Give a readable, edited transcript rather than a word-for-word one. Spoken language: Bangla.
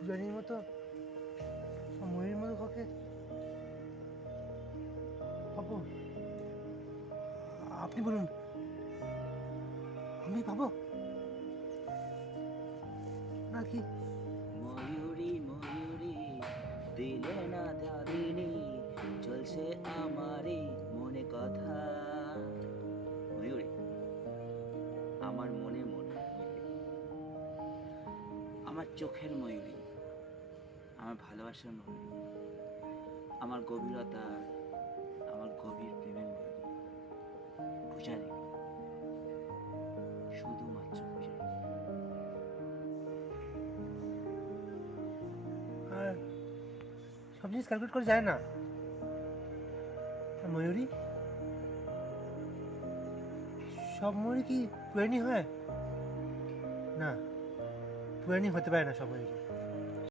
পূজারীর মতো ময়ূরীর মতো কাউকে পাবো? আপনি বলুন, আমি পাবো নাকি? ময়ূরী ময়ূরী দিলে না দাদিনী, চলছে আমারই মনে কথা। ময়ূরী, আমার মনে মনে ময়ূরী, আমার চোখের ময়ূরী, আমার ভালোবাসার ময়ূরী, আমার গভীরতার, আমার গভীর প্রেমের ময়ূরী, পূজারিনী, শুধুমাত্র পূজারিনী। আর সব জিনিস ক্যালকুলেট করা যায় না। আর ময়ূরী, সব ময়ূরী কি পুরানি হয়? না, পুরানি হতে পারে না সব ময়ূরী।